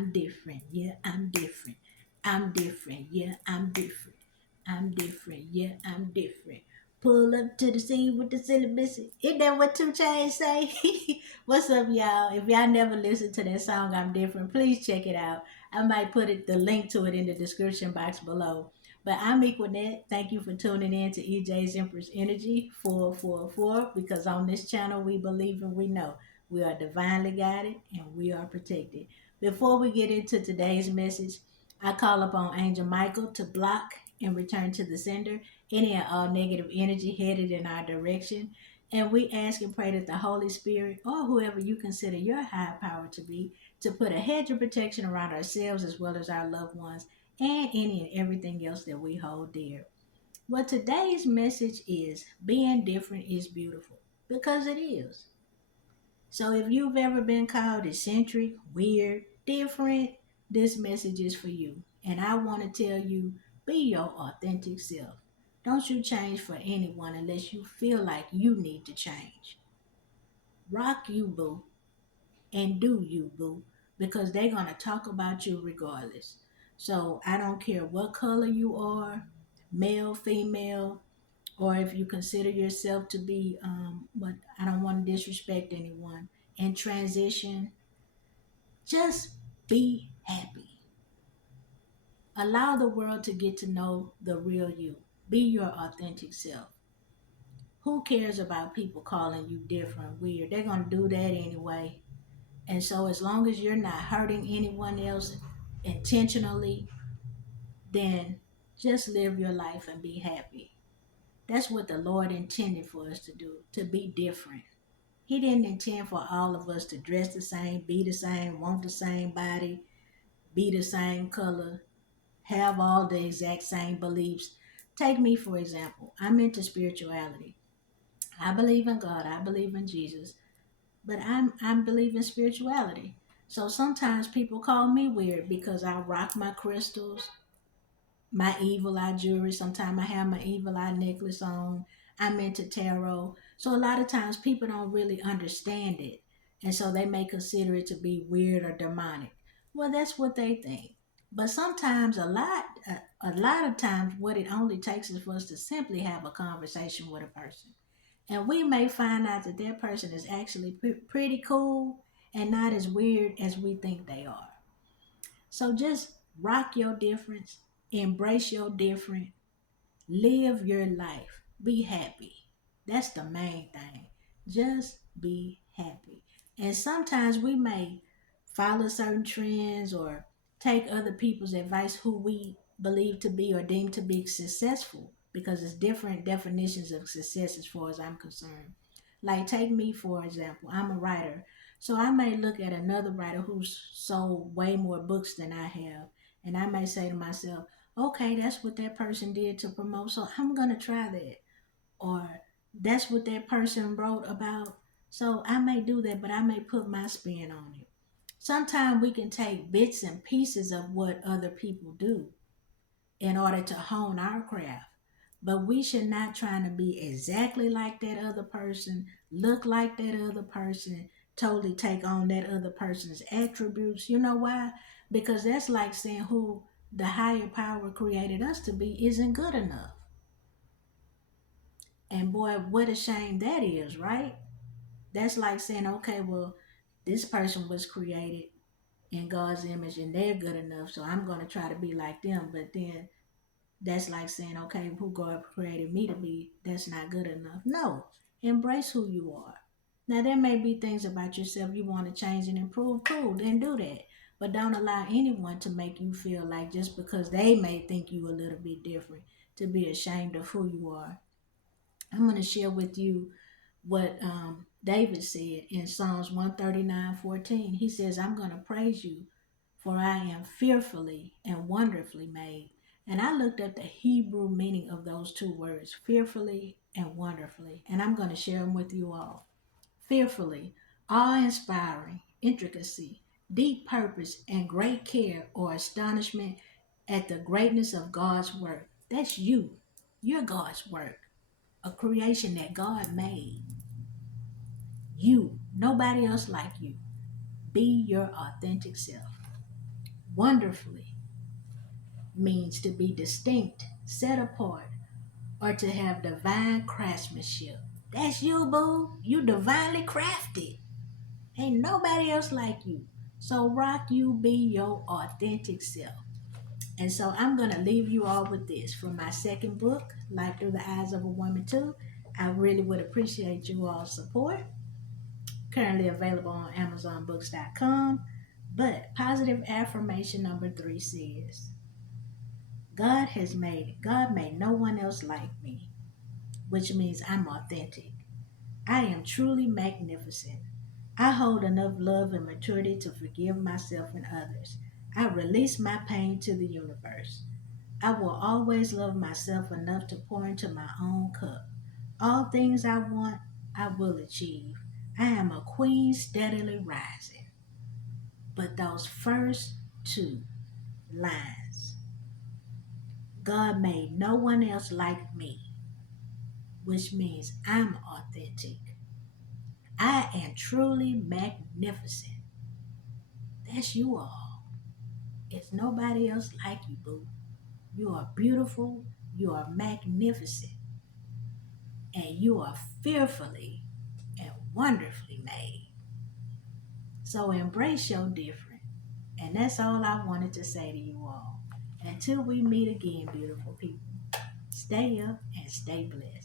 I'm different. Yeah, I'm different. I'm different. Yeah, I'm different. I'm different. Yeah, I'm different. Pull up to the scene with the celibacy. Isn't that what 2 Chainz say? What's up, y'all? If y'all never listened to that song, I'm different, please check it out. I might put the link to it in the description box below. But I'm Equinette. Thank you for tuning in to EJ's Empress Energy 444, because on this channel we believe and we know we are divinely guided and we are protected. Before we get into today's message, I call upon Angel Michael to block and return to the sender any and all negative energy headed in our direction. And we ask and pray that the Holy Spirit, or whoever you consider your higher power to be, to put a hedge of protection around ourselves as well as our loved ones and any and everything else that we hold dear. Well, today's message is being different is beautiful, because it is. So if you've ever been called eccentric, weird, different, this message is for you. And I want to tell you, be your authentic self. Don't you change for anyone unless you feel like you need to change. Rock you, boo, and do you, boo, because they're going to talk about you regardless. So I don't care what color you are, male, female, or if you consider yourself to be, what I don't want to disrespect anyone, in transition, just be happy. Allow the world to get to know the real you. Be your authentic self. Who cares about people calling you different, weird? They're going to do that anyway. And so, as long as you're not hurting anyone else intentionally, then just live your life and be happy. That's what the Lord intended for us to do, to be different. He didn't intend for all of us to dress the same, be the same, want the same body, be the same color, have all the exact same beliefs. Take me, for example. I'm into spirituality. I believe in God, I believe in Jesus, but I'm believing spirituality. So sometimes people call me weird because I rock my crystals, my evil eye jewelry. Sometimes I have my evil eye necklace on. I'm into tarot. So a lot of times people don't really understand it. And so they may consider it to be weird or demonic. Well, that's what they think. But sometimes a lot of times what it only takes is for us to simply have a conversation with a person. And we may find out that that person is actually pretty cool and not as weird as we think they are. So just rock your difference, embrace your different, live your life, be happy. That's the main thing. Just be happy. And sometimes we may follow certain trends or take other people's advice who we believe to be or deem to be successful, because it's different definitions of success as far as I'm concerned. Like, take me for example, I'm a writer. So I may look at another writer who's sold way more books than I have, and I may say to myself, okay, that's what that person did to promote, so I'm gonna try that. Or that's what that person wrote about, so I may do that, but I may put my spin on it. Sometimes we can take bits and pieces of what other people do in order to hone our craft. But we should not try to be exactly like that other person, look like that other person, totally take on that other person's attributes. You know why? Because that's like saying who the higher power created us to be isn't good enough. And boy, what a shame that is, right? That's like saying, okay, well, this person was created in God's image and they're good enough, so I'm going to try to be like them. But then that's like saying, okay, who God created me to be, that's not good enough. No, embrace who you are. Now, there may be things about yourself you want to change and improve. Cool, then do that. But don't allow anyone to make you feel like just because they may think you a little bit different to be ashamed of who you are. I'm going to share with you what David said in Psalms 139:14. He says, I'm going to praise you, for I am fearfully and wonderfully made. And I looked up the Hebrew meaning of those two words, fearfully and wonderfully, and I'm going to share them with you all. Fearfully, awe-inspiring, intricacy, deep purpose, and great care or astonishment at the greatness of God's work. That's you. You're God's work, a creation that God made. You, nobody else like you. Be your authentic self. Wonderfully means to be distinct, set apart, or to have divine craftsmanship. That's you, boo. You divinely crafted. Ain't nobody else like you. So rock you, be your authentic self. And so I'm going to leave you all with this from my second book, Life Through the Eyes of a Woman Too. I really would appreciate you all's support. Currently available on AmazonBooks.com. But positive affirmation number 3 says, God made no one else like me, which means I'm authentic. I am truly magnificent. I hold enough love and maturity to forgive myself and others. I release my pain to the universe. I will always love myself enough to pour into my own cup. All things I want, I will achieve. I am a queen steadily rising. But those first two lines, God made no one else like me, which means I'm authentic. I am truly magnificent. That's you all. It's nobody else like you, boo. You are beautiful, you are magnificent, and you are fearfully and wonderfully made. So embrace your different. And that's all I wanted to say to you all. Until we meet again, beautiful people, stay up and stay blessed.